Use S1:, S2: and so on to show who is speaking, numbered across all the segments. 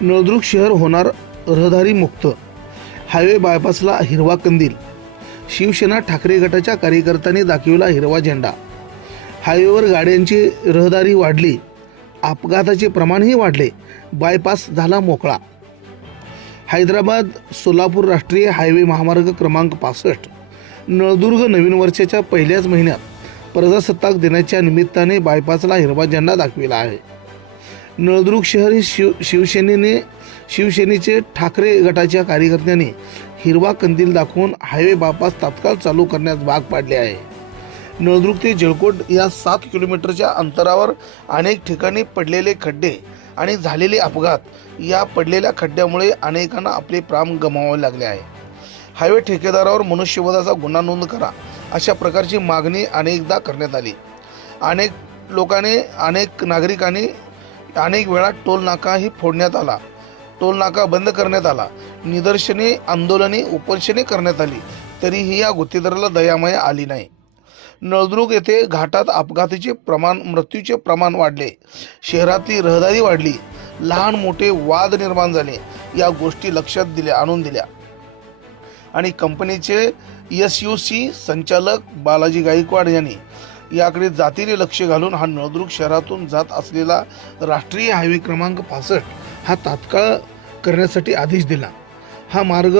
S1: नळदुर्ग शहर होणार रहदारी मुक्त. हायवे बायपासला हिरवा कंदील. शिवसेना ठाकरे गटाच्या कार्यकर्त्यांनी दाखविला हिरवा झेंडा. हायवेवर गाड्यांची रहदारी वाढली. अपघाताचे प्रमाणही वाढले. बायपास झाला मोकळा. हैदराबाद सोलापूर राष्ट्रीय हायवे महामार्ग क्रमांक पासष्ट. नळदुर्ग नवीन वर्षाच्या पहिल्याच महिन्यात प्रजासत्ताक दिनाच्या निमित्ताने बायपासला हिरवा झेंडा दाखविला आहे. नळदुर्ग शहर हे शिव शिवसेनेने शिवसेनेचे ठाकरे गटाच्या कार्यकर्त्यांनी हिरवा कंदील दाखवून हायवे बापास तात्काळ चालू करण्यास भाग पाडले आहे. नळदुर्ग ते जळकोट या सात किलोमीटरच्या अंतरावर अनेक ठिकाणी पडलेले खड्डे आणि झालेले अपघात या पडलेल्या खड्ड्यामुळे अनेकांना आपले प्राण गमावावे लागले आहे. हायवे ठेकेदारावर मनुष्यवधाचा गुन्हा नोंद करा अशा प्रकारची मागणी अनेकदा करण्यात आली. अनेक लोकांनी अनेक नागरिकांनी अनेक वेळा टोल नाकाही फोडण्यात आला. टोल नाका बंद करण्यात आला. निदर्शने आंदोलने उपोषणे करण्यात आली. तरीही या गुत्तेदाराला दयामय आली नाही. नळदुर्ग येथे घाटात अपघाताचे प्रमाण मृत्यूचे प्रमाण वाढले. शहरातली रहदारी वाढली. लहान मोठे वाद निर्माण झाले. या गोष्टी लक्षात दिल्या आणून दिल्या. आणि कंपनीचे एस यू सी संचालक बालाजी गायकवाड यांनी याकडे जातीने लक्ष घालून हा नळदुर्ग शहरातून जात असलेला राष्ट्रीय हायवे क्रमांक पासष्ट हा तात्काळ करण्यासाठी आदेश दिला. हा मार्ग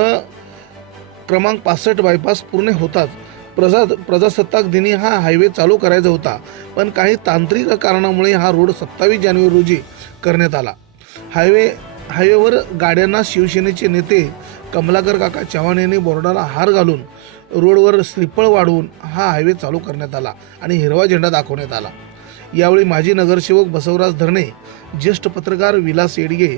S1: क्रमांक पासष्ट बायपास पूर्ण होताच प्रजा प्रजासत्ताक दिनी हा हायवे चालू करायचा होता पण काही तांत्रिक कारणामुळे हा रोड सत्तावीस जानेवारी रोजी करण्यात आला. हायवे हायवेवर गाड्यांना शिवसेनेचे नेते कमलाकर काका चव्हाण यांनी बोर्डाला हार घालून रोडवर श्रीफळ वाढवून हा हायवे चालू करण्यात आला आणि हिरवा झेंडा दाखवण्यात आला. यावेळी माजी नगरसेवक बसवराज धरणे ज्येष्ठ पत्रकार विलास येडगे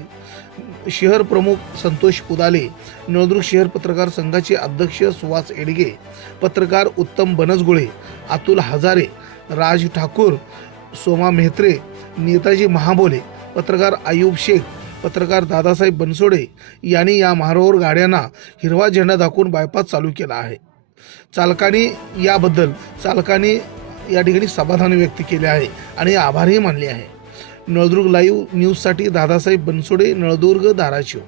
S1: शहर प्रमुख संतोष पुदाले नळदुर्ग शहर पत्रकार संघाचे अध्यक्ष सुहास येडगे पत्रकार उत्तम बनसगुळे अतुल हजारे राज ठाकूर सोमा मेहत्रे नेताजी महाबोले पत्रकार आयुब शेख पत्रकार दादासाहेब बनसोडे यांनी या महारोहर गाड्यांना हिरवा झेंडा दाखवून बायपास चालू केला आहे. चालकांनी याबद्दल चालकांनी या ठिकाणी समाधान व्यक्त केले आहे आणि आभारही मानले आहे. नळदुर्ग लाईव्ह न्यूजसाठी दादासाहेब बनसोडे नळदुर्ग धाराशिव.